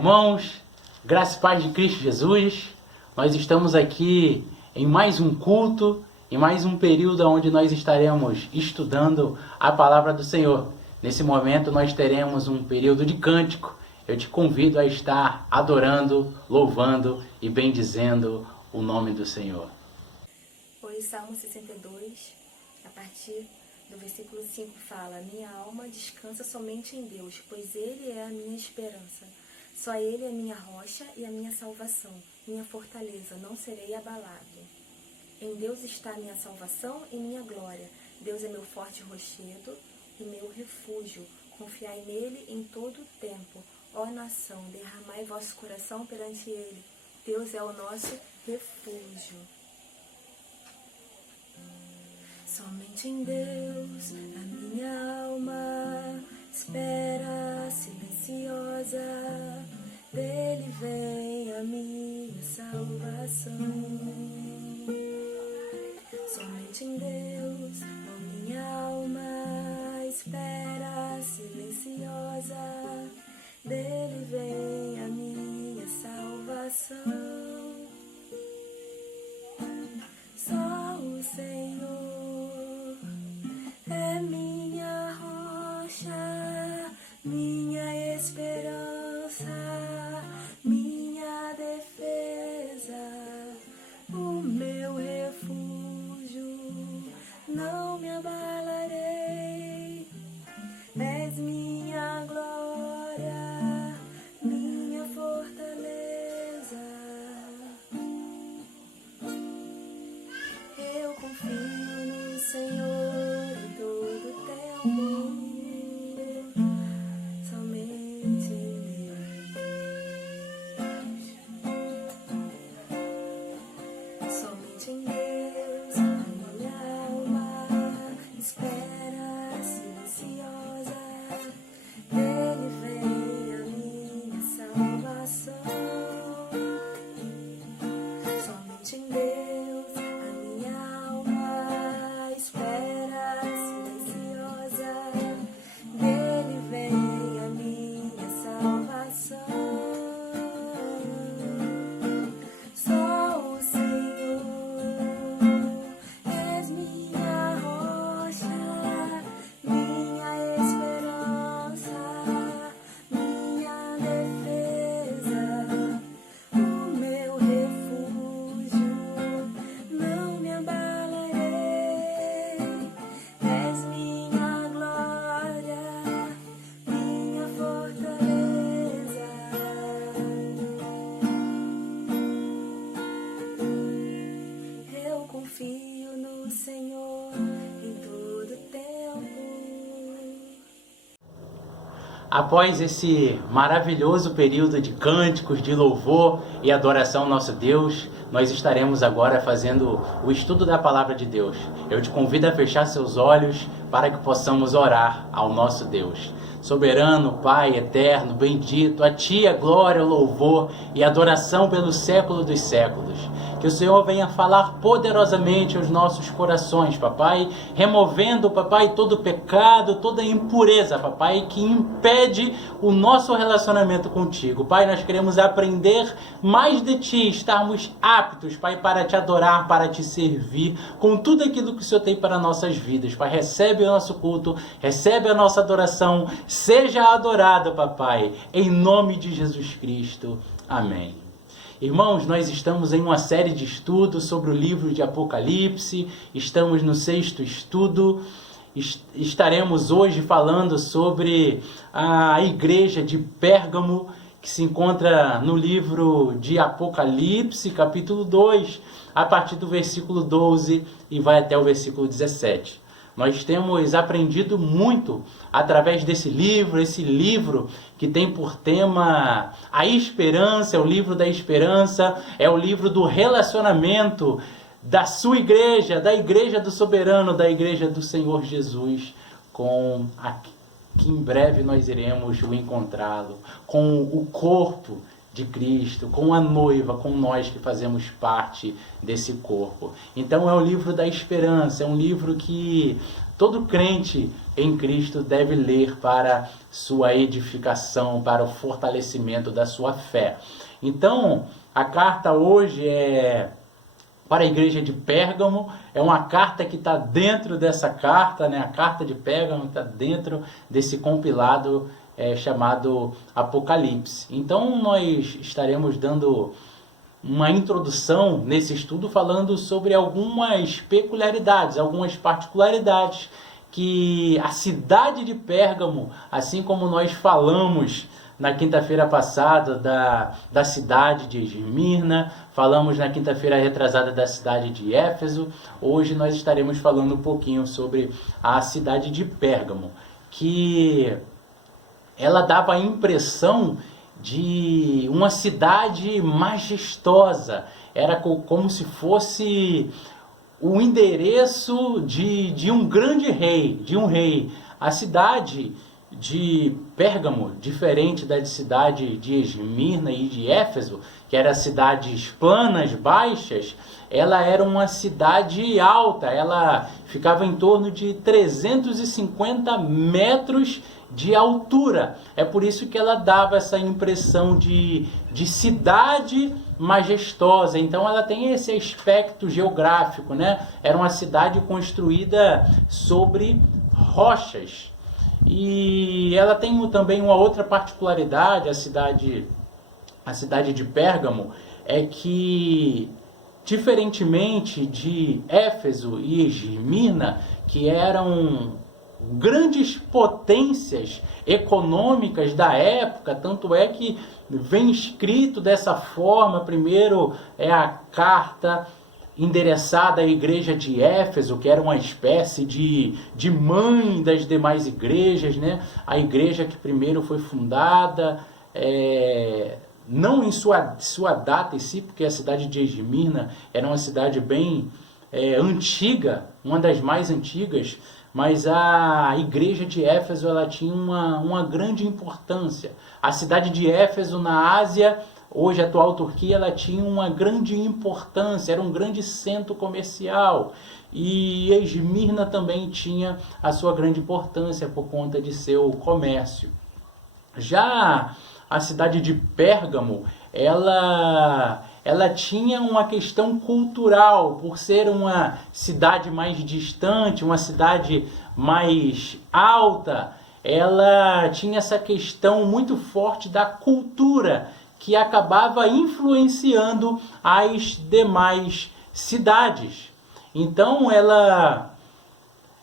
irmãos, graça e paz de Cristo Jesus. Nós estamos aqui em mais um culto, em mais um período onde nós estaremos estudando a palavra do Senhor. Nesse momento nós teremos um período de cântico. Eu te convido a estar adorando, louvando e bendizendo o nome do Senhor. Hoje, Salmo 62, a partir do versículo 5 fala: minha alma descansa somente em Deus, pois Ele é a minha esperança. Só Ele é minha rocha e a minha salvação, minha fortaleza, não serei abalado. Em Deus está minha salvação e minha glória. Deus é meu forte rochedo e meu refúgio. Confiai nele em todo o tempo. Ó nação, derramai vosso coração perante Ele. Deus é o nosso refúgio. Somente em Deus a minha alma espera silenciosa, dele vem a minha salvação. Somente em Deus a minha alma espera silenciosa, dele vem a minha salvação. Só o Senhor é minha rocha, minha esperança, minha defesa, o meu refúgio, não me abalarei. És minha glória, minha fortaleza. Eu confio no Senhor em todo tempo, somente em Deus. Somente em Deus a minha alma espera silenciosa, dele vem a minha salvação. Somente em Deus a minha alma espera silenciosa, dele vem a minha salvação. Só o Senhor és minha rocha, minha esperança, minha defesa, o meu refúgio, não me abalarei. És minha glória, minha fortaleza. Eu confio no Senhor em todo tempo. Após esse maravilhoso período de cânticos, de louvor e adoração ao nosso Deus, nós estaremos agora fazendo o estudo da Palavra de Deus. Eu te convido a fechar seus olhos para que possamos orar ao nosso Deus. Soberano, Pai eterno, bendito, a Ti a glória, o louvor e a adoração pelo século dos séculos. Que o Senhor venha falar poderosamente aos nossos corações, papai, removendo, papai, todo pecado, toda impureza, papai, que impede o nosso relacionamento contigo. Pai, nós queremos aprender mais de Ti, estarmos aptos, Pai, para Te adorar, para Te servir, com tudo aquilo que o Senhor tem para nossas vidas. Pai, recebe o nosso culto, recebe a nossa adoração, seja adorado, papai, em nome de Jesus Cristo. Amém. Irmãos, nós estamos em uma série de estudos sobre o livro de Apocalipse, estamos no 6º estudo, estaremos hoje falando sobre a igreja de Pérgamo, que se encontra no livro de Apocalipse, capítulo 2, a partir do versículo 12 e vai até o versículo 17. Nós temos aprendido muito através desse livro, esse livro que tem por tema a esperança, é o livro da esperança, é o livro do relacionamento da sua igreja, da igreja do soberano, da igreja do Senhor Jesus, com a que em breve nós iremos o encontrá-lo, com o corpo de Cristo, com a noiva, com nós que fazemos parte desse corpo. Então é o livro da esperança, é um livro que todo crente em Cristo deve ler para sua edificação, para o fortalecimento da sua fé. Então, a carta hoje é para a igreja de Pérgamo, é uma carta que está dentro dessa carta, né? A carta de Pérgamo está dentro desse compilado chamado Apocalipse. Então, nós estaremos dando uma introdução nesse estudo falando sobre algumas peculiaridades, algumas particularidades que a cidade de Pérgamo, assim como nós falamos na quinta-feira passada da cidade de Esmirna, falamos na quinta-feira retrasada da cidade de Éfeso, hoje nós estaremos falando um pouquinho sobre a cidade de Pérgamo, que ela dava a impressão de uma cidade majestosa, era como se fosse o endereço de um grande rei, de um rei. A cidade de Pérgamo, diferente da cidade de Esmirna e de Éfeso, que eram cidades planas, baixas, ela era uma cidade alta, ela ficava em torno de 350 metros de altura. É por isso que ela dava essa impressão de cidade majestosa. Então ela tem esse aspecto geográfico, né? Era uma cidade construída sobre rochas. E ela tem também uma outra particularidade, a cidade de Pérgamo, é que, diferentemente de Éfeso e Esmirna, que eram grandes potências econômicas da época, tanto é que vem escrito dessa forma. Primeiro é a carta endereçada à igreja de Éfeso, que era uma espécie de mãe das demais igrejas, né? A igreja que primeiro foi fundada, não em sua data em si, porque a cidade de Esmirna era uma cidade bem antiga, uma das mais antigas, mas a igreja de Éfeso ela tinha uma grande importância. A cidade de Éfeso, na Ásia, hoje a atual Turquia, ela tinha uma grande importância, era um grande centro comercial. E Esmirna também tinha a sua grande importância por conta de seu comércio. Já a cidade de Pérgamo, ela tinha uma questão cultural, por ser uma cidade mais distante, uma cidade mais alta, ela tinha essa questão muito forte da cultura, que acabava influenciando as demais cidades. Então ela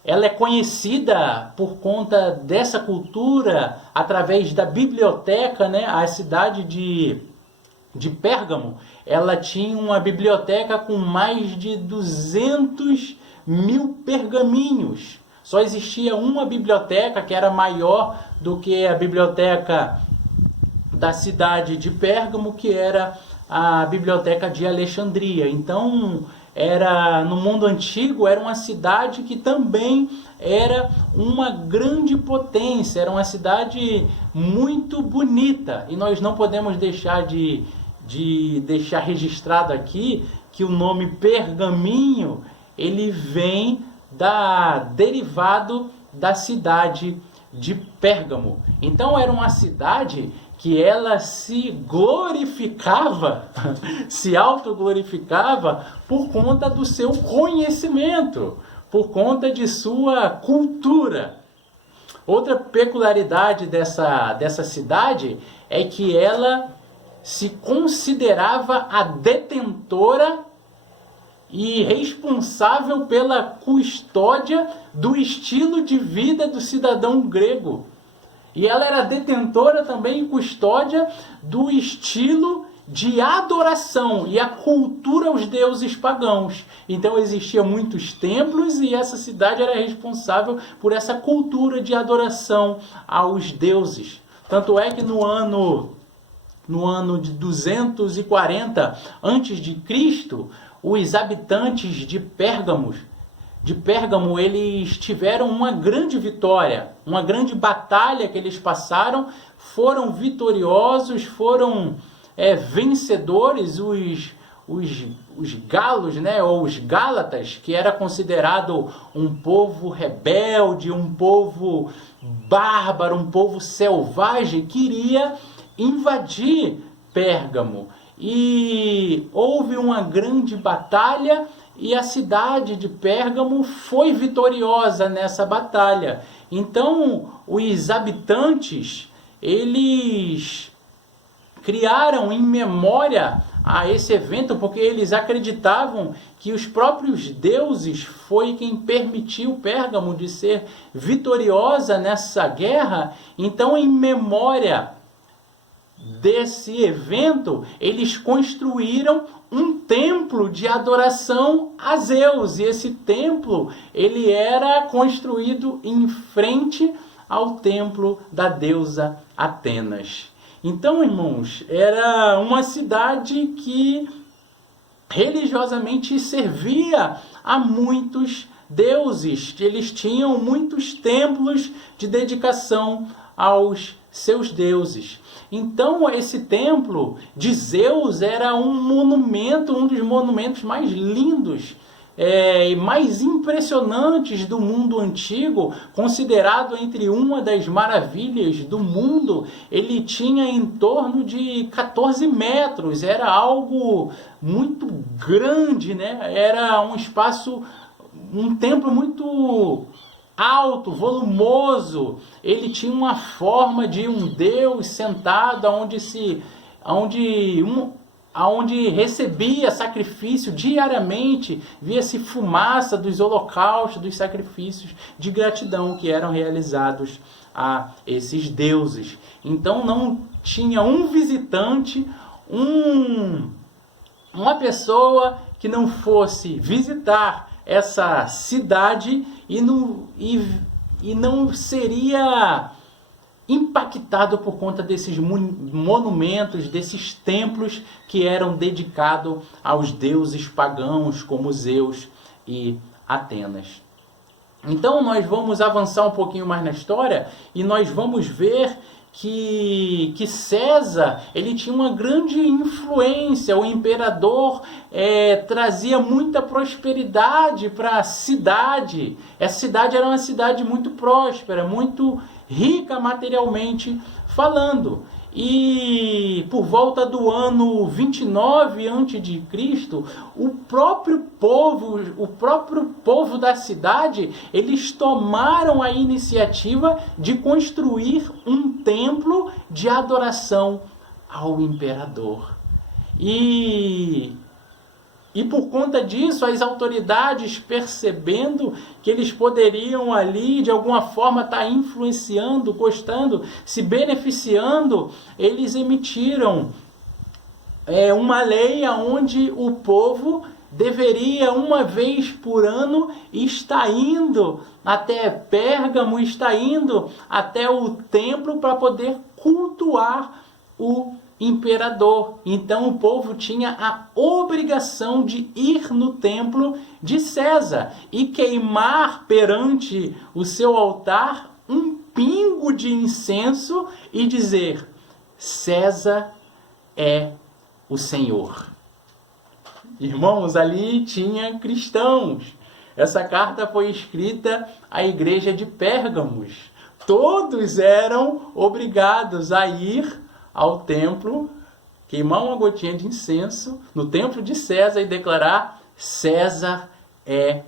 é conhecida por conta dessa cultura através da biblioteca, né? A cidade de Pérgamo, ela tinha uma biblioteca com mais de 200 mil pergaminhos. Só existia uma biblioteca que era maior do que a biblioteca da cidade de Pérgamo, que era a biblioteca de Alexandria. Então, no mundo antigo, era uma cidade que também era uma grande potência, era uma cidade muito bonita. E nós não podemos deixar de deixar registrado aqui que o nome pergaminho, ele vem derivado da cidade de Pérgamo. Então era uma cidade que ela se glorificava, se autoglorificava por conta do seu conhecimento, por conta de sua cultura. Outra peculiaridade dessa cidade é que ela se considerava a detentora e responsável pela custódia do estilo de vida do cidadão grego. E ela era detentora também e custódia do estilo de adoração e a cultura aos deuses pagãos. Então existiam muitos templos e essa cidade era responsável por essa cultura de adoração aos deuses. Tanto é que no ano de 240 a.C., os habitantes de Pérgamo, eles tiveram uma grande vitória, uma grande batalha que eles passaram, foram vitoriosos, foram vencedores. os galos, né, ou os gálatas, que era considerado um povo rebelde, um povo bárbaro, um povo selvagem, queria invadir Pérgamo. E houve uma grande batalha e a cidade de Pérgamo foi vitoriosa nessa batalha. Então, os habitantes, eles criaram em memória a esse evento, porque eles acreditavam que os próprios deuses foi quem permitiu Pérgamo de ser vitoriosa nessa guerra. Então, em memória desse evento, eles construíram um templo de adoração a Zeus. E esse templo, ele era construído em frente ao templo da deusa Atenas. Então, irmãos, era uma cidade que religiosamente servia a muitos deuses. Eles tinham muitos templos de dedicação aos seus deuses. Então, esse templo de Zeus era um monumento, um dos monumentos mais lindos e mais impressionantes do mundo antigo, considerado entre uma das maravilhas do mundo. Ele tinha em torno de 14 metros, era algo muito grande, né? Era um espaço, um templo muito alto, volumoso. Ele tinha uma forma de um Deus sentado, onde recebia sacrifício diariamente, via-se fumaça dos holocaustos, dos sacrifícios de gratidão que eram realizados a esses deuses. Então não tinha um visitante, uma pessoa que não fosse visitar essa cidade e não seria impactado por conta desses monumentos, desses templos que eram dedicados aos deuses pagãos como Zeus e Atenas. Então nós vamos avançar um pouquinho mais na história e nós vamos ver que César, ele tinha uma grande influência. O imperador trazia muita prosperidade para a cidade. Essa cidade era uma cidade muito próspera, muito rica materialmente falando. E por volta do ano 29 a.C., o próprio povo da cidade, eles tomaram a iniciativa de construir um templo de adoração ao imperador. E por conta disso, as autoridades, percebendo que eles poderiam ali, de alguma forma, estar influenciando, gostando, se beneficiando, eles emitiram uma lei onde o povo deveria, uma vez por ano, estar indo até Pérgamo, estar indo até o templo para poder cultuar o imperador. Então o povo tinha a obrigação de ir no templo de César e queimar perante o seu altar um pingo de incenso e dizer: César é o Senhor. Irmãos, ali tinha cristãos. Essa carta foi escrita à igreja de Pérgamos. Todos eram obrigados a ir ao templo, queimar uma gotinha de incenso no templo de César e declarar: César é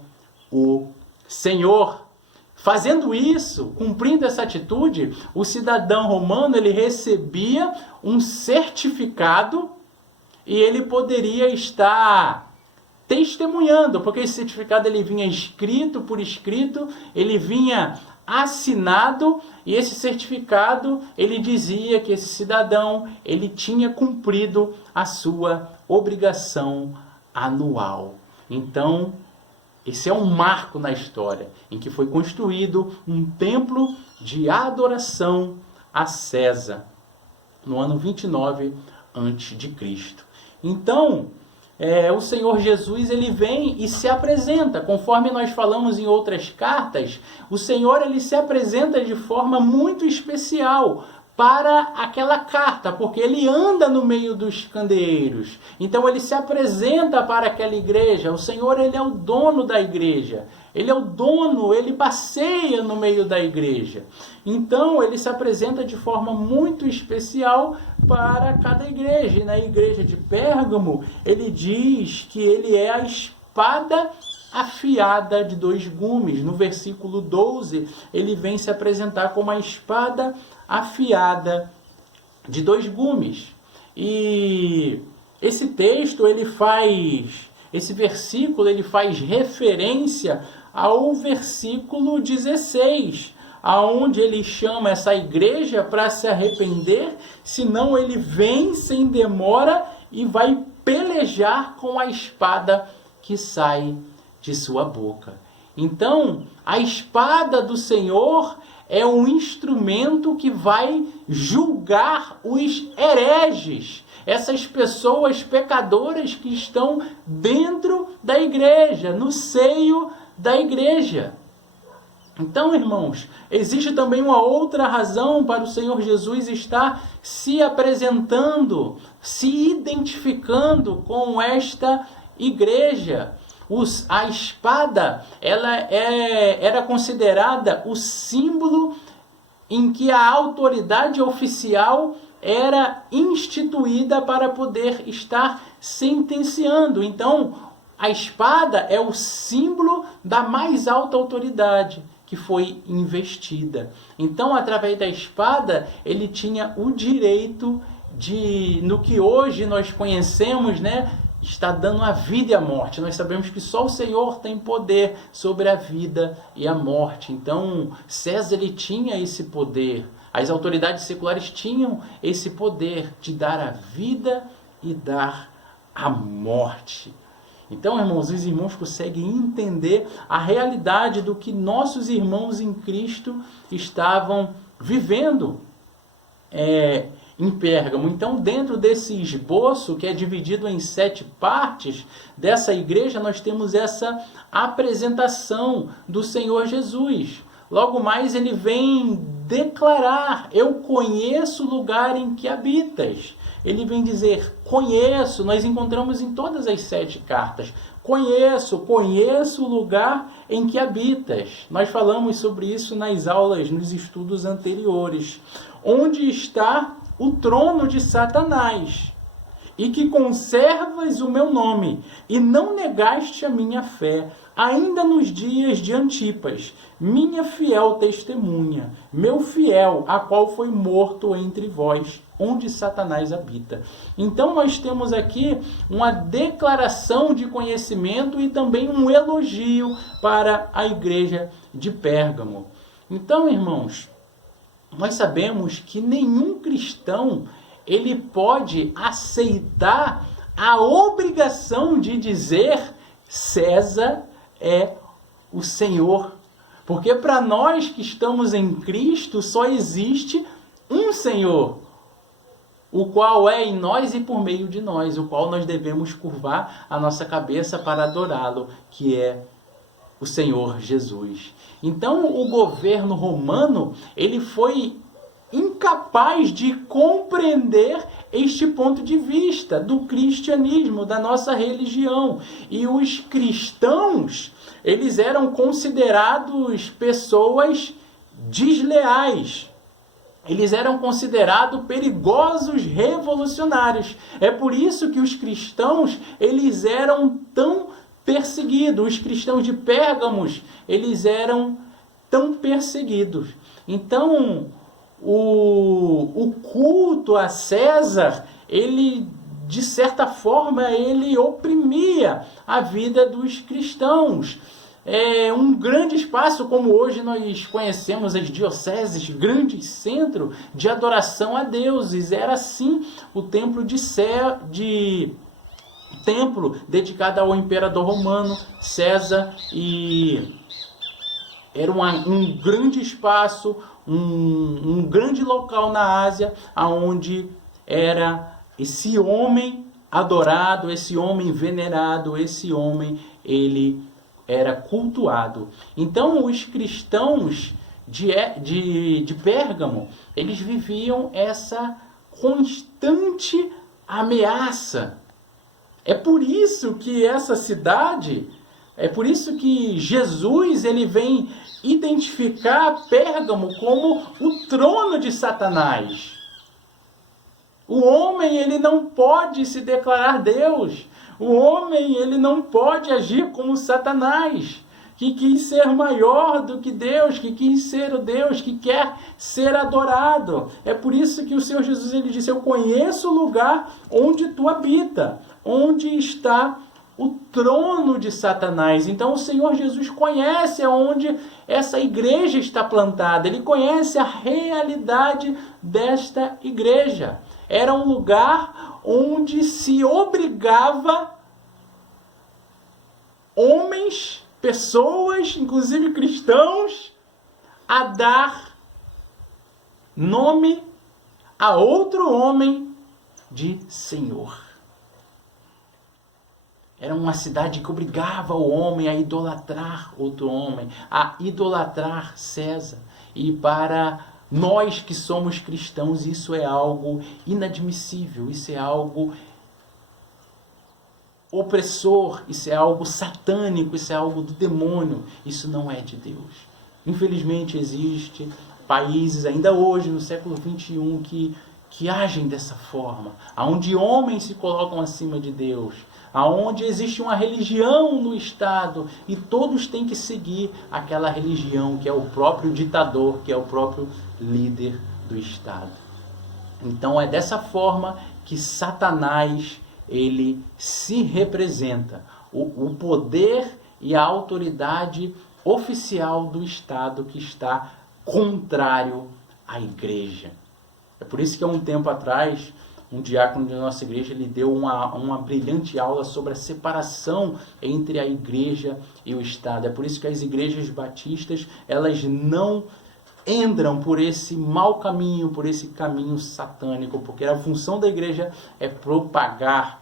o Senhor. Fazendo isso, cumprindo essa atitude, o cidadão romano, ele recebia um certificado e ele poderia estar testemunhando, porque esse certificado ele vinha escrito por escrito, ele vinha assinado, e esse certificado ele dizia que esse cidadão ele tinha cumprido a sua obrigação anual. Então, esse é um marco na história em que foi construído um templo de adoração a César no ano 29 a.C. Então, o Senhor Jesus ele vem e se apresenta, conforme nós falamos em outras cartas. O Senhor ele se apresenta de forma muito especial para aquela carta, porque ele anda no meio dos candeeiros. Então ele se apresenta para aquela igreja. O Senhor, ele é o dono da igreja. Ele é o dono, ele passeia no meio da igreja. Então ele se apresenta de forma muito especial para cada igreja. E na igreja de Pérgamo, ele diz que ele é a espada afiada de 2 gumes. No versículo 12, ele vem se apresentar como a espada afiada de 2 gumes. E esse texto, esse versículo, ele faz referência ao versículo 16, aonde ele chama essa igreja para se arrepender, senão ele vem sem demora e vai pelejar com a espada que sai de sua boca. Então, a espada do Senhor é um instrumento que vai julgar os hereges, essas pessoas pecadoras que estão dentro da igreja, no seio da igreja. Então, irmãos, existe também uma outra razão para o Senhor Jesus estar se apresentando, se identificando com esta igreja. A espada, ela era considerada o símbolo em que a autoridade oficial era instituída para poder estar sentenciando. Então, a espada é o símbolo da mais alta autoridade que foi investida. Então, através da espada, ele tinha o direito de, no que hoje nós conhecemos, está dando a vida e a morte. Nós sabemos que só o Senhor tem poder sobre a vida e a morte. Então, César, ele tinha esse poder. As autoridades seculares tinham esse poder de dar a vida e dar a morte. Então, irmãos, os irmãos conseguem entender a realidade do que nossos irmãos em Cristo estavam vivendo em Pérgamo. Então, dentro desse esboço, que é dividido em 7 partes dessa igreja, nós temos essa apresentação do Senhor Jesus. Logo mais, ele vem declarar: eu conheço o lugar em que habitas. Ele vem dizer: conheço. Nós encontramos em todas as 7 cartas. Conheço o lugar em que habitas. Nós falamos sobre isso nas aulas, nos estudos anteriores. Onde está o trono de Satanás, e que conservas o meu nome, e não negaste a minha fé, ainda nos dias de Antipas, minha fiel testemunha, meu fiel, a qual foi morto entre vós, onde Satanás habita. Então nós temos aqui uma declaração de conhecimento e também um elogio para a igreja de Pérgamo. Então, irmãos, nós sabemos que nenhum cristão ele pode aceitar a obrigação de dizer: César é o Senhor. Porque para nós que estamos em Cristo só existe um Senhor, o qual é em nós e por meio de nós, o qual nós devemos curvar a nossa cabeça para adorá-lo, que é o Senhor Jesus. Então, o governo romano, ele foi incapaz de compreender este ponto de vista do cristianismo, da nossa religião. E os cristãos, eles eram considerados pessoas desleais. Eles eram considerados perigosos revolucionários. É por isso que os cristãos, eles eram tão perseguidos. Os cristãos de Pérgamos, eles eram tão perseguidos. Então, o culto a César, ele, de certa forma, ele oprimia a vida dos cristãos. Um grande espaço, como hoje nós conhecemos as dioceses, grande centro de adoração a deuses. Era assim o templo templo dedicado ao imperador romano César, e era um grande espaço, um grande local na Ásia, onde era esse homem adorado, esse homem venerado, esse homem, ele era cultuado. Então, os cristãos de Pérgamo, eles viviam essa constante ameaça. É por isso que essa cidade, é por isso que Jesus ele vem identificar Pérgamo como o trono de Satanás. O homem ele não pode se declarar Deus. O homem ele não pode agir como Satanás, que quis ser maior do que Deus, que quis ser o Deus, que quer ser adorado. É por isso que o Senhor Jesus ele disse: eu conheço o lugar onde tu habita, onde está o trono de Satanás. Então o Senhor Jesus conhece onde essa igreja está plantada, ele conhece a realidade desta igreja. Era um lugar onde se obrigava homens, pessoas, inclusive cristãos, a dar nome a outro homem de Senhor. Era uma cidade que obrigava o homem a idolatrar outro homem, a idolatrar César. E para nós que somos cristãos, isso é algo inadmissível, isso é algo opressor, isso é algo satânico, isso é algo do demônio, isso não é de Deus. Infelizmente existe países ainda hoje, no século XXI, que agem dessa forma, onde homens se colocam acima de Deus, aonde existe uma religião no Estado e todos têm que seguir aquela religião que é o próprio ditador, que é o próprio líder do Estado. Então é dessa forma que Satanás ele se representa, o poder e a autoridade oficial do Estado que está contrário à igreja. É por isso que há um tempo atrás, um diácono da nossa igreja ele deu uma brilhante aula sobre a separação entre a igreja e o Estado. É por isso que as igrejas batistas elas não entram por esse mau caminho, por esse caminho satânico, porque a função da igreja é propagar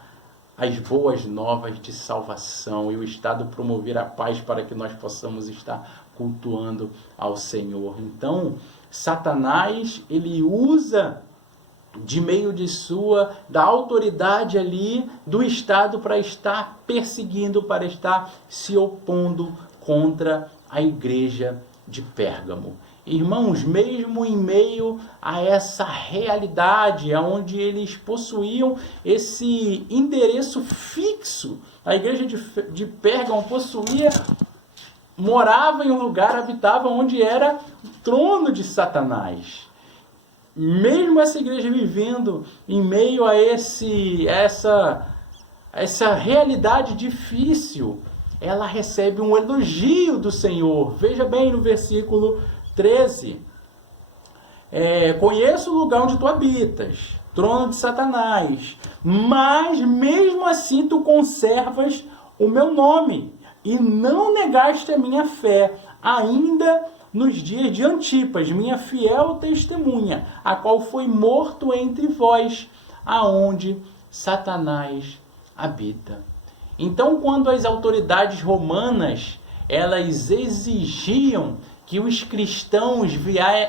as boas novas de salvação e o Estado promover a paz para que nós possamos estar cultuando ao Senhor. Então, Satanás, ele usa de meio da autoridade ali do Estado para estar perseguindo, para estar se opondo contra a igreja de Pérgamo. Irmãos, mesmo em meio a essa realidade, onde eles possuíam esse endereço fixo, a igreja de Pérgamo morava em um lugar, habitava onde era o trono de Satanás. Mesmo essa igreja vivendo em meio a essa realidade difícil, ela recebe um elogio do Senhor. Veja bem no versículo 13. Conheço o lugar onde tu habitas, trono de Satanás, mas mesmo assim tu conservas o meu nome e não negaste a minha fé, ainda nos dias de Antipas, minha fiel testemunha, a qual foi morto entre vós, aonde Satanás habita. Então, quando as autoridades romanas elas exigiam que os cristãos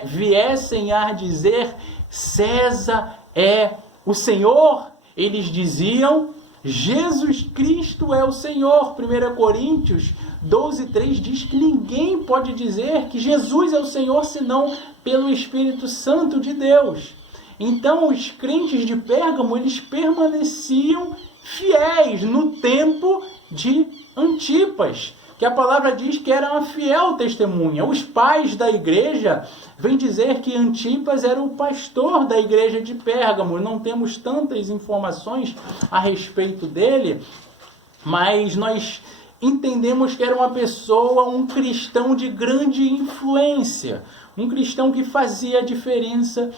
viessem a dizer César é o Senhor, eles diziam Jesus Cristo é o Senhor. 1 Coríntios 12:3 diz que ninguém pode dizer que Jesus é o Senhor senão pelo Espírito Santo de Deus. Então os crentes de Pérgamo eles permaneciam fiéis no tempo de Antipas, que a palavra diz que era uma fiel testemunha. Os pais da igreja vêm dizer que Antipas era o pastor da igreja de Pérgamo. Não temos tantas informações a respeito dele, mas nós entendemos que era uma pessoa, um cristão de grande influência, um cristão que fazia a diferença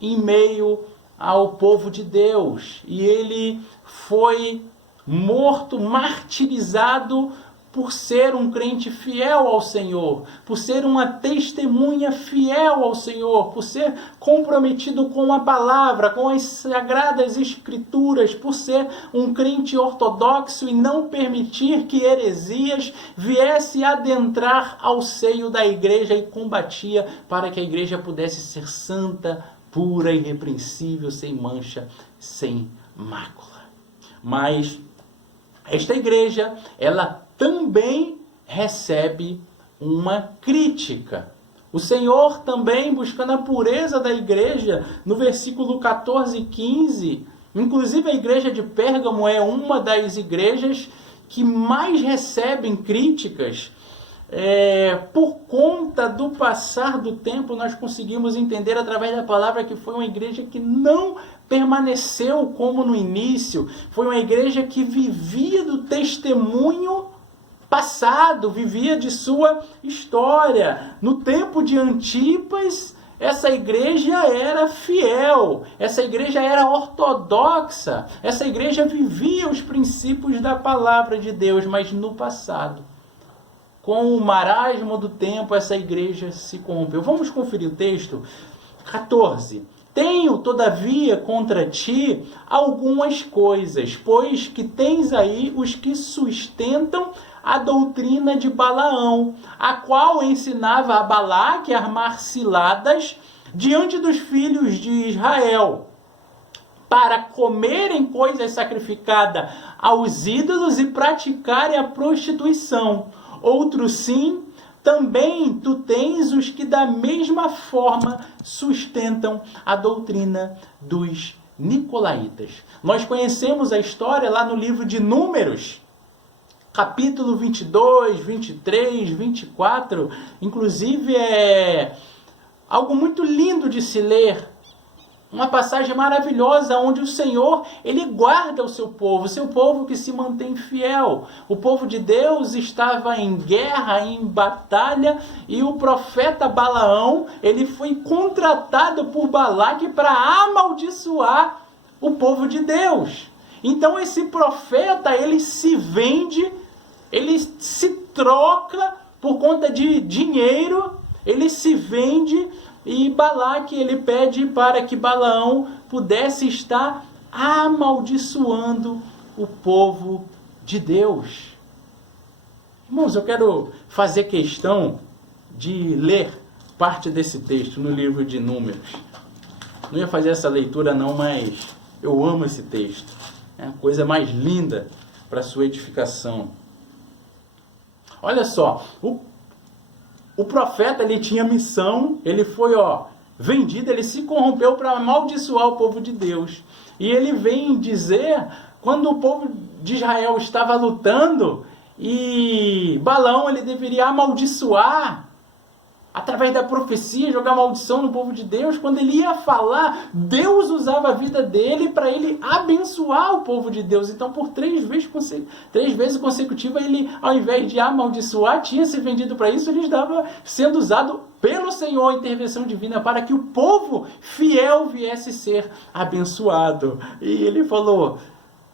em meio ao povo de Deus. E ele foi morto, martirizado por ser um crente fiel ao Senhor, por ser uma testemunha fiel ao Senhor, por ser comprometido com a palavra, com as sagradas escrituras, por ser um crente ortodoxo e não permitir que heresias viesse adentrar ao seio da igreja e combatia para que a igreja pudesse ser santa, pura, irrepreensível, sem mancha, sem mácula. Mas esta igreja, ela também recebe uma crítica. O Senhor também, buscando a pureza da igreja, no versículo 14 e 15, inclusive a igreja de Pérgamo é uma das igrejas que mais recebem críticas. Por conta do passar do tempo, nós conseguimos entender através da palavra que foi uma igreja que não permaneceu como no início, foi uma igreja que vivia do testemunho passado, vivia de sua história. No tempo de Antipas, essa igreja era fiel, essa igreja era ortodoxa, essa igreja vivia os princípios da palavra de Deus, mas no passado, com o marasmo do tempo, essa igreja se corrompeu. Vamos conferir o texto 14. Tenho, todavia, contra ti algumas coisas, pois que tens aí os que sustentam a doutrina de Balaão, a qual ensinava a Balaque a armar ciladas diante dos filhos de Israel, para comerem coisas sacrificadas aos ídolos e praticarem a prostituição. Outro sim, também tu tens os que da mesma forma sustentam a doutrina dos nicolaítas. Nós conhecemos a história lá no livro de Números, capítulo 22, 23, 24, inclusive é algo muito lindo de se ler. Uma passagem maravilhosa onde o Senhor, ele guarda o seu povo que se mantém fiel. O povo de Deus estava em guerra, em batalha, e o profeta Balaão, ele foi contratado por Balaque para amaldiçoar o povo de Deus. Então esse profeta, ele se vende, ele se troca por conta de dinheiro, ele se vende, e Balaque, ele pede para que Balaão pudesse estar amaldiçoando o povo de Deus. Irmãos, eu quero fazer questão de ler parte desse texto no livro de Números. Não ia fazer essa leitura não, mas eu amo esse texto. É a coisa mais linda para a sua edificação. Olha só, o profeta, ele tinha missão, ele foi vendido, ele se corrompeu para amaldiçoar o povo de Deus. E ele vem dizer, quando o povo de Israel estava lutando, e Balaão, ele deveria amaldiçoar, através da profecia, jogar maldição no povo de Deus. Quando ele ia falar, Deus usava a vida dele para ele abençoar o povo de Deus. Então, por 3 vezes consecutivas, ele, ao invés de amaldiçoar, tinha se vendido para isso. Ele estava sendo usado pelo Senhor, a intervenção divina, para que o povo fiel viesse ser abençoado. E ele falou,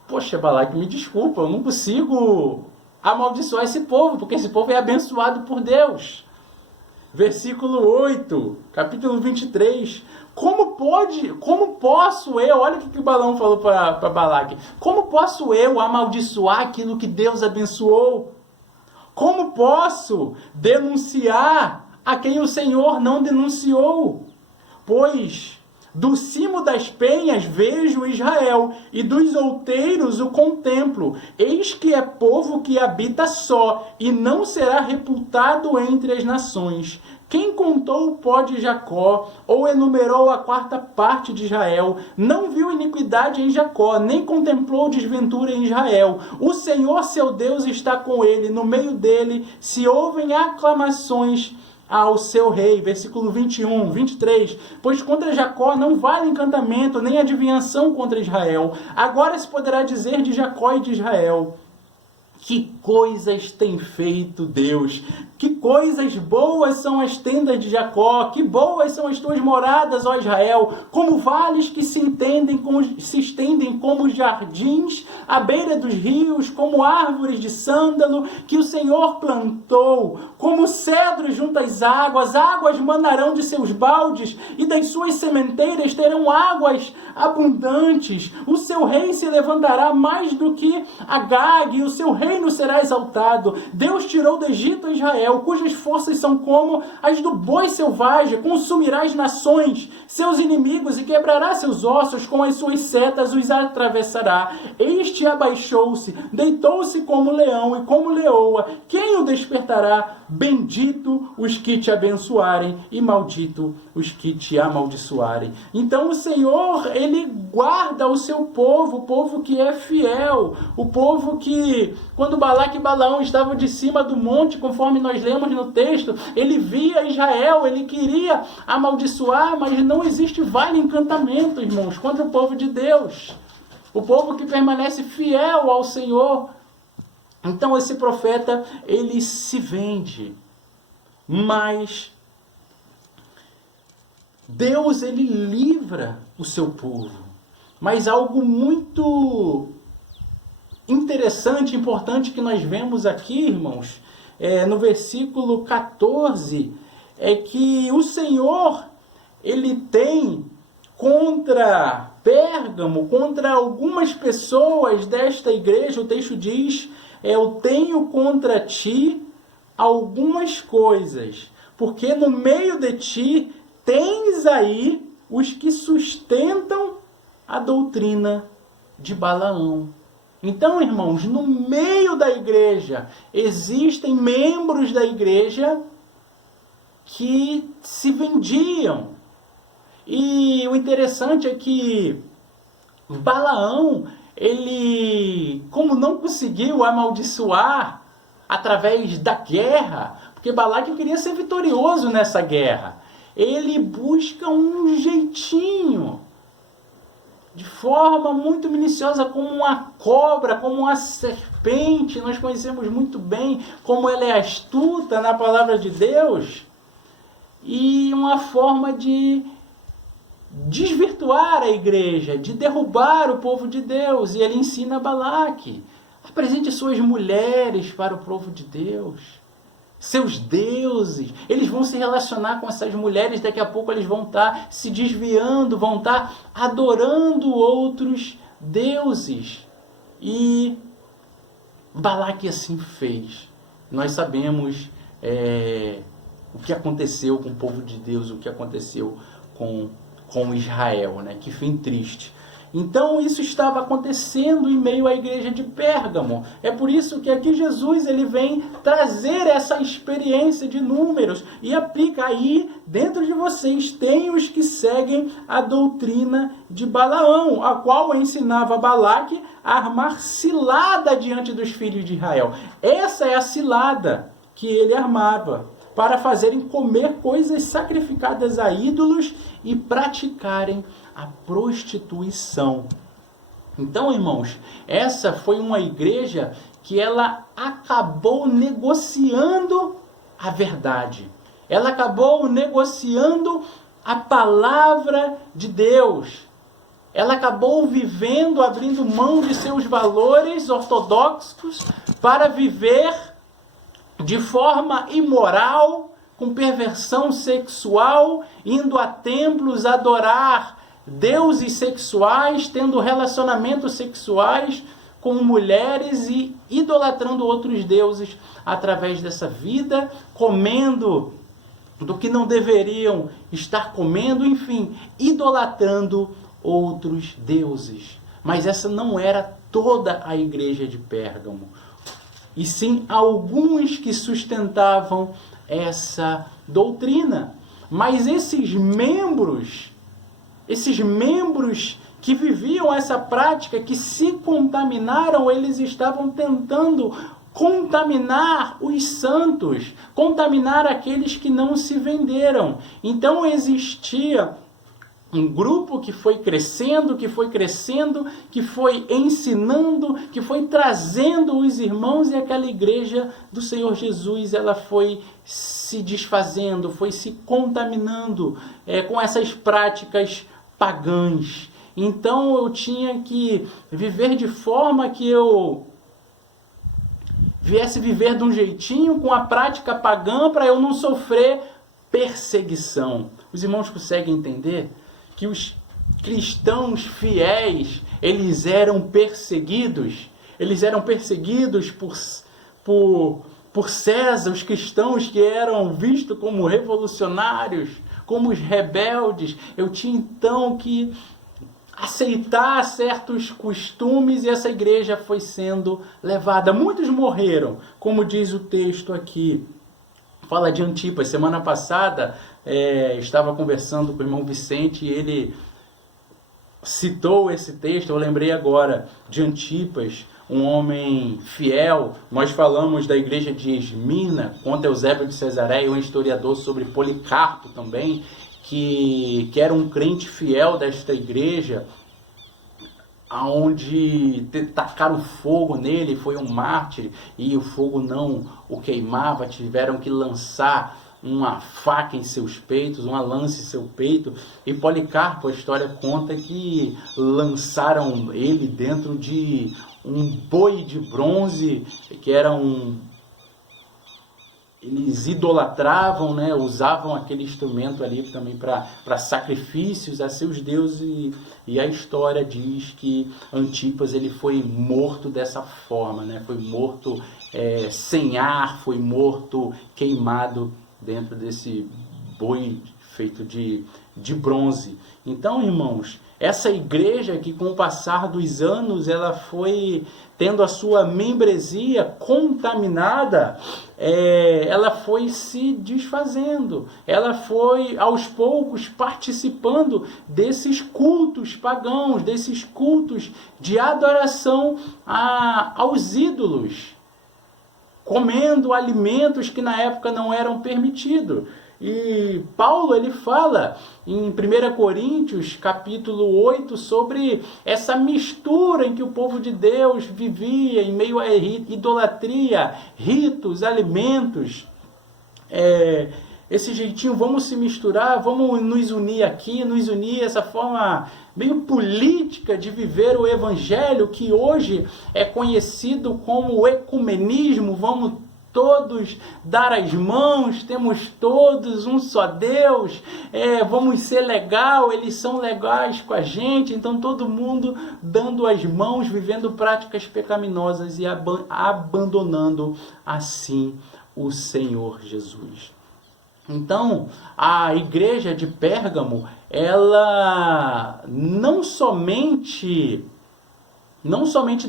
poxa, Balaque, me desculpa, eu não consigo amaldiçoar esse povo, porque esse povo é abençoado por Deus. Versículo 8, capítulo 23. Como posso eu, olha o que o Balaão falou para Balaque, como posso eu amaldiçoar aquilo que Deus abençoou? Como posso denunciar a quem o Senhor não denunciou? Pois do cimo das penhas vejo Israel, e dos outeiros o contemplo. Eis que é povo que habita só, e não será reputado entre as nações. Quem contou o pó de Jacó, ou enumerou a 4ª de Israel, não viu iniquidade em Jacó, nem contemplou desventura em Israel. O Senhor seu Deus está com ele, no meio dele se ouvem aclamações ao seu rei. Versículo 21, 23. Pois contra Jacó não vale encantamento, nem adivinhação contra Israel. Agora se poderá dizer de Jacó e de Israel, Que coisas tem feito Deus? Que coisas boas são as tendas de Jacó, que boas são as tuas moradas, ó Israel, como vales que se estendem como jardins à beira dos rios, como árvores de sândalo que o Senhor plantou, como cedros junto às águas manarão de seus baldes, e das suas sementeiras terão águas abundantes. O seu rei se levantará mais do que Agag, e o seu reino será exaltado. Deus tirou do Egito a Israel, cujas forças são como as do boi selvagem. Consumirá as nações, seus inimigos, e quebrará seus ossos, com as suas setas os atravessará. Este abaixou-se, deitou-se como leão e como leoa. Quem o despertará? Bendito os que te abençoarem e maldito os que te amaldiçoarem. Então o Senhor, ele guarda o seu povo, o povo que é fiel, o povo que, quando Balaque e Balaão estavam de cima do monte, conforme nós lemos no texto, ele via Israel, ele queria amaldiçoar, mas não existe vale encantamento, irmãos, contra o povo de Deus. O povo que permanece fiel ao Senhor. Então esse profeta, ele se vende, mas Deus, ele livra o seu povo. Mas algo muito interessante, importante que nós vemos aqui, irmãos, no versículo 14, é que o Senhor, ele tem contra Pérgamo, contra algumas pessoas desta igreja, o texto diz, eu tenho contra ti algumas coisas, porque no meio de ti tens aí os que sustentam a doutrina de Balaão. Então, irmãos, no meio da igreja existem membros da igreja que se vendiam. E o interessante é que Balaão, ele, como não conseguiu amaldiçoar através da guerra, porque Balaque queria ser vitorioso nessa guerra, ele busca um jeitinho, de forma muito minuciosa, como uma cobra, como uma serpente. Nós conhecemos muito bem como ela é astuta na palavra de Deus, e uma forma de desvirtuar a igreja, de derrubar o povo de Deus. E ele ensina a Balaque: apresente suas mulheres para o povo de Deus, seus deuses. Eles vão se relacionar com essas mulheres, daqui a pouco eles vão estar se desviando, vão estar adorando outros deuses. E Balaque assim fez. Nós sabemos o que aconteceu com o povo de Deus, o que aconteceu com Israel, né? Que fim triste. Então isso estava acontecendo em meio à igreja de Pérgamo. É por isso que aqui Jesus, ele vem trazer essa experiência de números e aplica aí dentro de vocês. Tem os que seguem a doutrina de Balaão, a qual ensinava Balaque a armar cilada diante dos filhos de Israel. Essa é a cilada que ele armava para fazerem comer coisas sacrificadas a ídolos e praticarem a prostituição. Então, irmãos, essa foi uma igreja que ela acabou negociando a verdade. Ela acabou negociando a palavra de Deus. Ela acabou vivendo, abrindo mão de seus valores ortodoxos para viver de forma imoral, com perversão sexual, indo a templos adorar deuses sexuais, tendo relacionamentos sexuais com mulheres e idolatrando outros deuses através dessa vida, comendo do que não deveriam estar comendo, enfim, idolatrando outros deuses. Mas essa não era toda a igreja de Pérgamo, e sim alguns que sustentavam essa doutrina. Mas esses membros que viviam essa prática, que se contaminaram, eles estavam tentando contaminar os santos, contaminar aqueles que não se venderam. Então existia um grupo que foi crescendo, que foi ensinando, que foi trazendo os irmãos, e aquela igreja do Senhor Jesus, ela foi se desfazendo, foi se contaminando com essas práticas pagãs. Então eu tinha que viver de forma que eu viesse viver de um jeitinho, com a prática pagã, para eu não sofrer perseguição. Os irmãos conseguem entender que os cristãos fiéis, eles eram perseguidos por César, os cristãos que eram vistos como revolucionários, como os rebeldes. Eu tinha então que aceitar certos costumes, e essa igreja foi sendo levada. Muitos morreram, como diz o texto aqui. Fala de Antipas. Semana passada estava conversando com o irmão Vicente e ele citou esse texto. Eu lembrei agora de Antipas, um homem fiel. Nós falamos da igreja de Esmirna, conta Eusébio de Cesareia, um historiador, sobre Policarpo também, que era um crente fiel desta igreja, onde tacaram fogo nele, foi um mártir, e o fogo não o queimava, tiveram que lançar uma faca em seus peitos, uma lança em seu peito, e Policarpo, a história conta que lançaram ele dentro de um boi de bronze, que era eles idolatravam, né? Usavam aquele instrumento ali também para sacrifícios a seus deuses, e a história diz que Antipas ele foi morto dessa forma, né? Foi morto sem ar, foi morto queimado dentro desse boi feito de bronze. Então, irmãos, essa igreja que com o passar dos anos ela foi tendo a sua membresia contaminada, ela foi se desfazendo, ela foi aos poucos participando desses cultos pagãos, desses cultos de adoração aos ídolos, comendo alimentos que na época não eram permitidos. E Paulo ele fala em 1 Coríntios capítulo 8 sobre essa mistura em que o povo de Deus vivia em meio à idolatria, ritos, alimentos. Esse jeitinho, vamos se misturar, vamos nos unir aqui, essa forma meio política de viver o evangelho, que hoje é conhecido como o ecumenismo. Vamos todos dar as mãos, temos todos um só Deus, vamos ser legal, eles são legais com a gente, então todo mundo dando as mãos, vivendo práticas pecaminosas e abandonando assim o Senhor Jesus. Então, a igreja de Pérgamo, ela não somente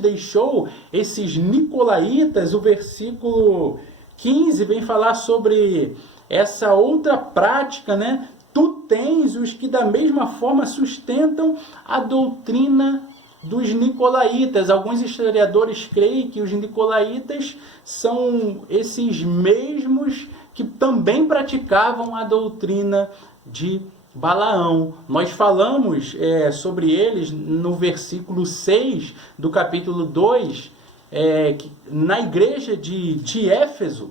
deixou esses nicolaítas. O versículo 15 vem falar sobre essa outra prática, né? Tu tens os que da mesma forma sustentam a doutrina dos nicolaítas. Alguns historiadores creem que os nicolaítas são esses mesmos que também praticavam a doutrina de Balaão. Nós falamos sobre eles no versículo 6 do capítulo 2, na igreja de Éfeso,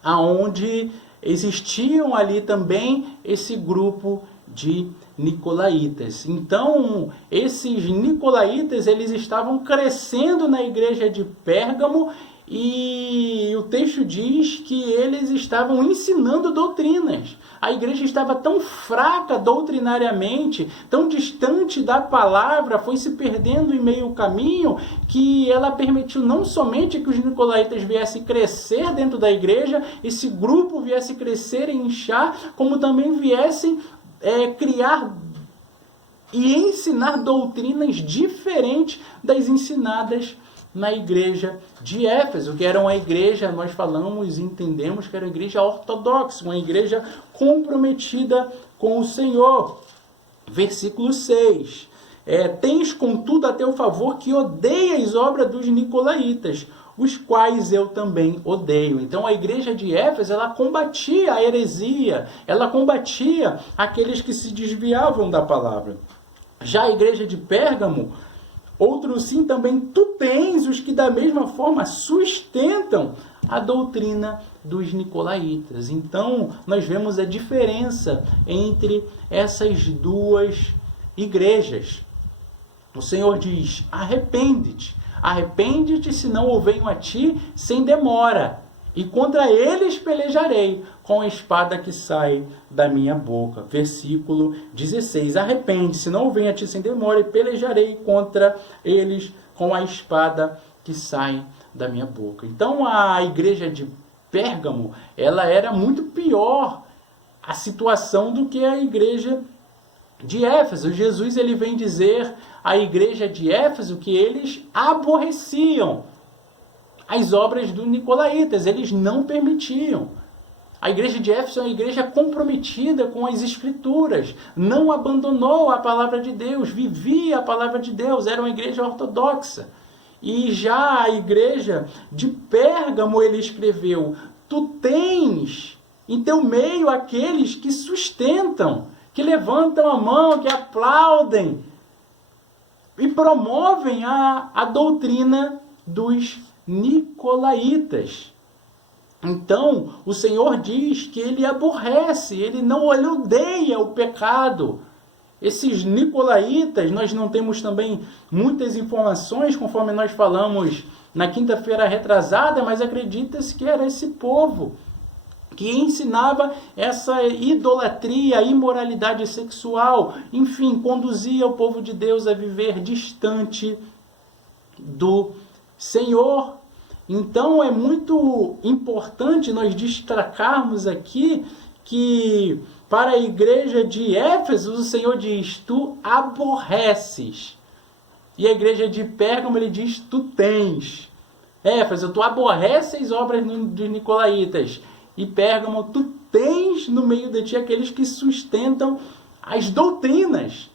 aonde existiam ali também esse grupo de nicolaítas. Então, esses nicolaítas, eles estavam crescendo na igreja de Pérgamo, e o texto diz que eles estavam ensinando doutrinas. A igreja estava tão fraca doutrinariamente, tão distante da palavra, foi se perdendo em meio caminho, que ela permitiu não somente que os nicolaítas viessem crescer dentro da igreja, esse grupo viesse crescer e inchar, como também viessem criar e ensinar doutrinas diferentes das ensinadas na igreja de Éfeso, que era uma igreja, nós falamos e entendemos que era uma igreja ortodoxa, uma igreja comprometida com o Senhor. Versículo 6. Tens, contudo, a teu favor que odeias obra dos nicolaítas, os quais eu também odeio. Então a igreja de Éfeso, ela combatia a heresia, ela combatia aqueles que se desviavam da palavra. Já a igreja de Pérgamo, outro sim também, tu tens os que da mesma forma sustentam a doutrina dos nicolaítas. Então nós vemos a diferença entre essas duas igrejas. O Senhor diz, arrepende-te, senão eu venho a ti sem demora, e contra eles pelejarei com a espada que sai da minha boca. Versículo 16, arrepende, senão eu venho a ti sem demora, e pelejarei contra eles com a espada que sai da minha boca. Então a igreja de Pérgamo, ela era muito pior a situação do que a igreja de Éfeso. Jesus, ele vem dizer à igreja de Éfeso que eles aborreciam as obras dos nicolaítas, eles não permitiam. A igreja de Éfeso é uma igreja comprometida com as escrituras, não abandonou a palavra de Deus, vivia a palavra de Deus, era uma igreja ortodoxa. E já a igreja de Pérgamo, ele escreveu, tu tens em teu meio aqueles que sustentam, que levantam a mão, que aplaudem e promovem a doutrina dos nicolaítas. Então, o Senhor diz que ele aborrece, ele odeia o pecado. Esses nicolaítas, nós não temos também muitas informações, conforme nós falamos na quinta-feira retrasada, mas acredita-se que era esse povo que ensinava essa idolatria, imoralidade sexual, enfim, conduzia o povo de Deus a viver distante do Senhor. Então é muito importante nós destacarmos aqui que para a igreja de Éfeso o Senhor diz, tu aborreces. E a igreja de Pérgamo ele diz, tu tens. Éfeso, tu aborreces as obras dos nicolaítas. E Pérgamo, tu tens no meio de ti aqueles que sustentam as doutrinas.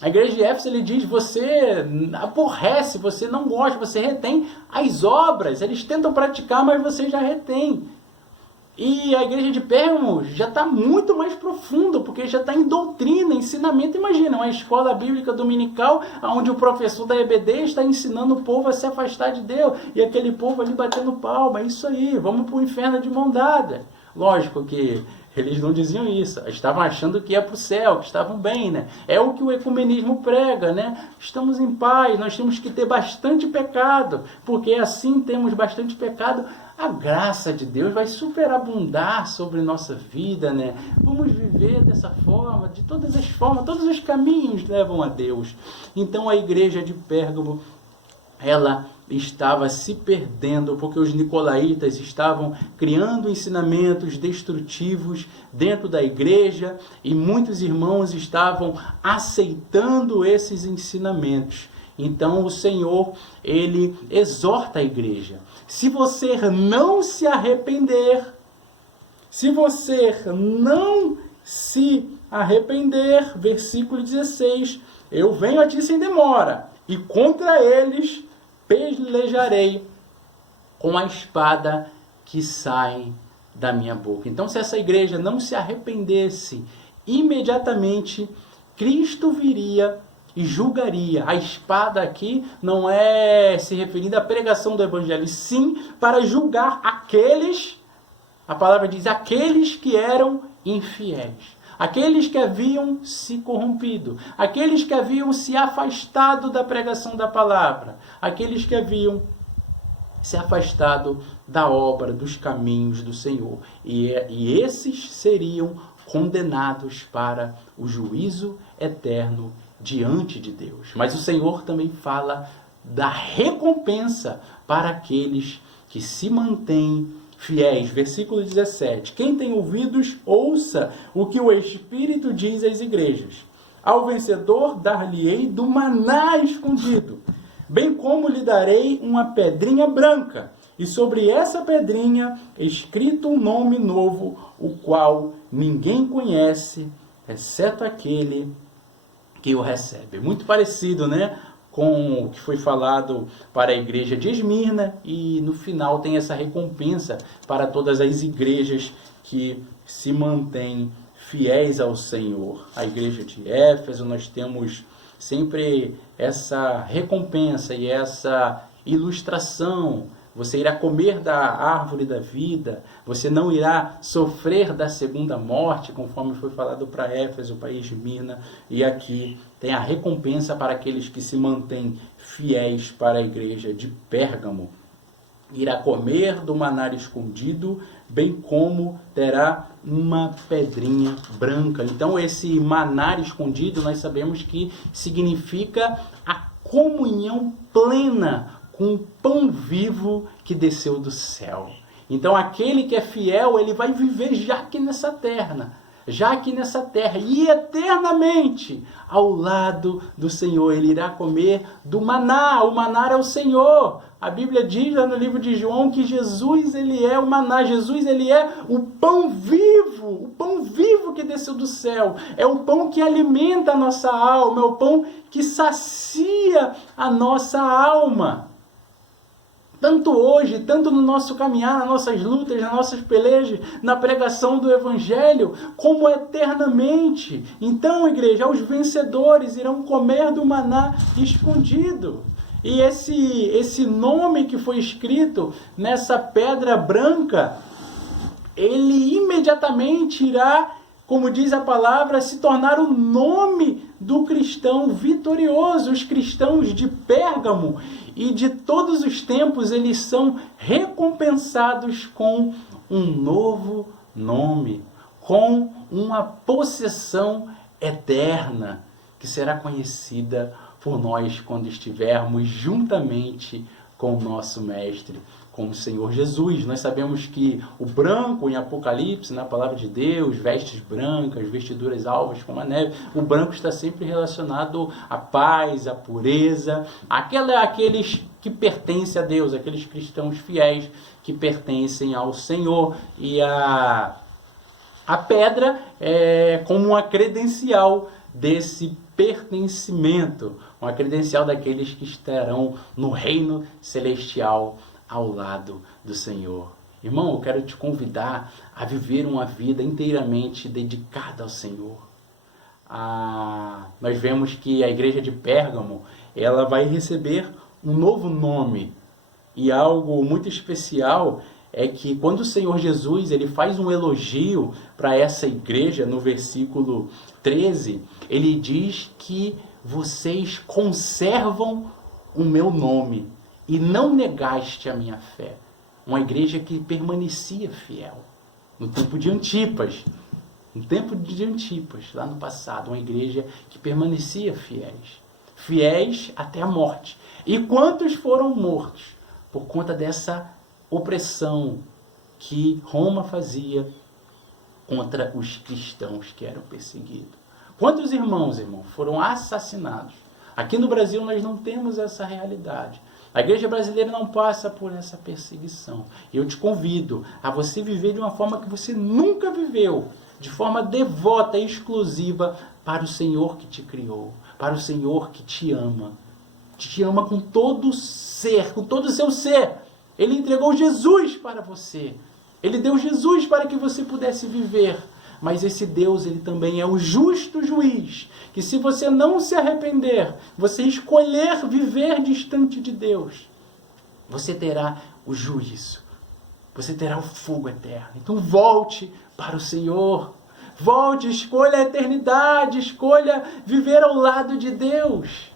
A igreja de Éfeso, ele diz, você aborrece, você não gosta, você retém as obras. Eles tentam praticar, mas você já retém. E a igreja de Pérgamo já está muito mais profundo, porque já está em doutrina, ensinamento. Imagina, uma escola bíblica dominical, onde o professor da EBD está ensinando o povo a se afastar de Deus, e aquele povo ali batendo palma, é isso aí, vamos para o inferno de mão dada. Lógico que eles não diziam isso, estavam achando que ia para o céu, que estavam bem, né? É o que o ecumenismo prega, né? Estamos em paz, nós temos que ter bastante pecado, porque assim temos bastante pecado, a graça de Deus vai superabundar sobre nossa vida, né? Vamos viver dessa forma, de todas as formas, todos os caminhos levam a Deus. Então a igreja de Pérgamo, ela estava se perdendo, porque os nicolaítas estavam criando ensinamentos destrutivos dentro da igreja, e muitos irmãos estavam aceitando esses ensinamentos. Então o Senhor, ele exorta a igreja. Se você não se arrepender, versículo 16, eu venho a ti sem demora, e contra eles pelejarei com a espada que sai da minha boca. Então, se essa igreja não se arrependesse, imediatamente Cristo viria e julgaria. A espada aqui não é se referindo à pregação do evangelho, sim para julgar aqueles, a palavra diz, aqueles que eram infiéis. Aqueles que haviam se corrompido, aqueles que haviam se afastado da pregação da palavra, aqueles que haviam se afastado da obra, dos caminhos do Senhor. E esses seriam condenados para o juízo eterno diante de Deus. Mas o Senhor também fala da recompensa para aqueles que se mantêm fiéis. Versículo 17. Quem tem ouvidos, ouça o que o Espírito diz às igrejas. Ao vencedor dar-lhe-ei do maná escondido, bem como lhe darei uma pedrinha branca, e sobre essa pedrinha escrito um nome novo, o qual ninguém conhece, exceto aquele que o recebe. Muito parecido, né? com o que foi falado para a igreja de Esmirna, e no final tem essa recompensa para todas as igrejas que se mantêm fiéis ao Senhor. A igreja de Éfeso, nós temos sempre essa recompensa e essa ilustração. Você irá comer da árvore da vida, você não irá sofrer da segunda morte, conforme foi falado para Éfeso, para Esmirna, e aqui tem a recompensa para aqueles que se mantêm fiéis para a igreja de Pérgamo. Irá comer do maná escondido, bem como terá uma pedrinha branca. Então esse maná escondido, nós sabemos que significa a comunhão plena com o pão vivo que desceu do céu. Então aquele que é fiel, ele vai viver já aqui nessa terra, e eternamente ao lado do Senhor. Ele irá comer do maná. O maná é o Senhor. A Bíblia diz lá no livro de João que Jesus, ele é o maná. Jesus, ele é o pão vivo que desceu do céu. É o pão que alimenta a nossa alma, é o pão que sacia a nossa alma. Tanto hoje, tanto no nosso caminhar, nas nossas lutas, nas nossas pelejas, na pregação do Evangelho, como eternamente. Então, igreja, os vencedores irão comer do maná escondido. E esse nome que foi escrito nessa pedra branca, ele imediatamente irá, como diz a palavra, se tornar o nome do cristão vitorioso. Os cristãos de Pérgamo e de todos os tempos, eles são recompensados com um novo nome, com uma possessão eterna, que será conhecida por nós quando estivermos juntamente com o nosso Mestre, com o Senhor Jesus. Nós sabemos que o branco em Apocalipse, na palavra de Deus, vestes brancas, vestiduras alvas como a neve, o branco está sempre relacionado à paz, à pureza, aqueles que pertencem a Deus, aqueles cristãos fiéis que pertencem ao Senhor. E a pedra é como uma credencial desse pertencimento, uma credencial daqueles que estarão no reino celestial ao lado do Senhor. Irmão, eu quero te convidar a viver uma vida inteiramente dedicada ao Senhor. Nós vemos que a igreja de Pérgamo, ela vai receber um novo nome. E algo muito especial é que quando o Senhor Jesus ele faz um elogio para essa igreja, no versículo 13, ele diz que vocês conservam o meu nome e não negaste a minha fé. Uma igreja que permanecia fiel. No tempo de Antipas, lá no passado, uma igreja que permanecia fiéis até a morte. E quantos foram mortos por conta dessa opressão que Roma fazia contra os cristãos que eram perseguidos? Quantos irmãos, foram assassinados? Aqui no Brasil nós não temos essa realidade. A igreja brasileira não passa por essa perseguição. Eu te convido a você viver de uma forma que você nunca viveu, de forma devota e exclusiva para o Senhor que te criou, para o Senhor que te ama com todo o ser, com todo o seu ser. Ele entregou Jesus para você. Ele deu Jesus para que você pudesse viver. Mas esse Deus, ele também é o justo juiz, que se você não se arrepender, você escolher viver distante de Deus, você terá o juízo, você terá o fogo eterno. Então volte para o Senhor, volte, escolha a eternidade, escolha viver ao lado de Deus.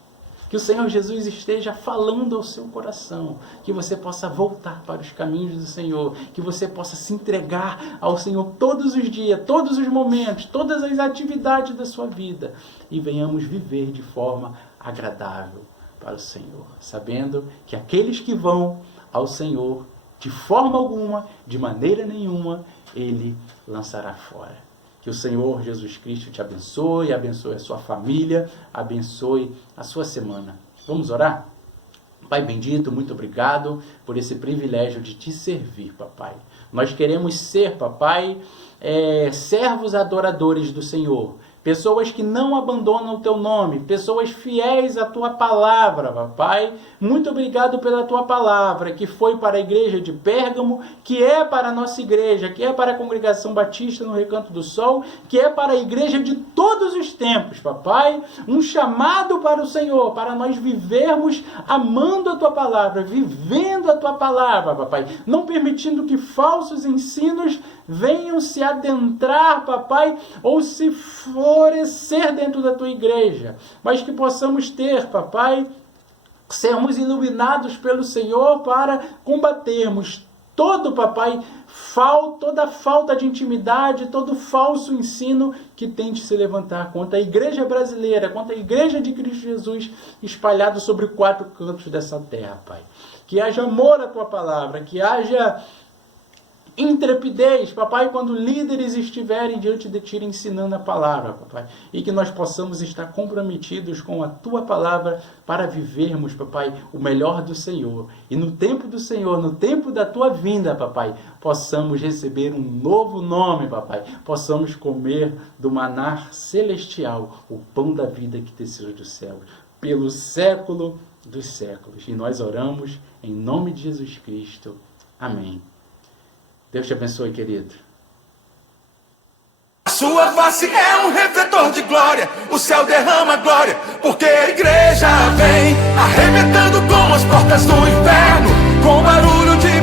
Que o Senhor Jesus esteja falando ao seu coração, que você possa voltar para os caminhos do Senhor, que você possa se entregar ao Senhor todos os dias, todos os momentos, todas as atividades da sua vida, e venhamos viver de forma agradável para o Senhor, sabendo que aqueles que vão ao Senhor, de forma alguma, de maneira nenhuma, Ele lançará fora. Que o Senhor Jesus Cristo te abençoe a sua família, abençoe a sua semana. Vamos orar? Pai bendito, muito obrigado por esse privilégio de te servir, papai. Nós queremos ser, papai, servos adoradores do Senhor. pessoas que não abandonam o teu nome, pessoas fiéis à tua palavra, papai. Muito obrigado pela tua palavra, que foi para a igreja de Pérgamo, que é para a nossa igreja, que é para a Congregação Batista no Recanto do Sol, que é para a igreja de todos os tempos, papai. Um chamado para o Senhor, para nós vivermos amando a tua palavra, vivendo a tua palavra, papai. Não permitindo que falsos ensinos venham se adentrar, papai, ou se florescer dentro da tua igreja, mas que possamos ter, papai, sermos iluminados pelo Senhor para combatermos todo, papai, toda falta de intimidade, todo falso ensino que tente se levantar contra a igreja brasileira, contra a igreja de Cristo Jesus, espalhado sobre 4 cantos dessa terra, Pai. Que haja amor à tua palavra, que haja intrepidez, papai, quando líderes estiverem diante de ti ensinando a palavra, papai, e que nós possamos estar comprometidos com a tua palavra para vivermos, papai, o melhor do Senhor. E no tempo do Senhor, no tempo da tua vinda, papai, possamos receber um novo nome, papai, possamos comer do maná celestial, o pão da vida que desceu do céu, pelo século dos séculos. E nós oramos em nome de Jesus Cristo. Amém. Deus te abençoe, querido. A sua face é um refletor de glória, o céu derrama glória, porque a igreja vem arrebentando com as portas do inferno, com barulho de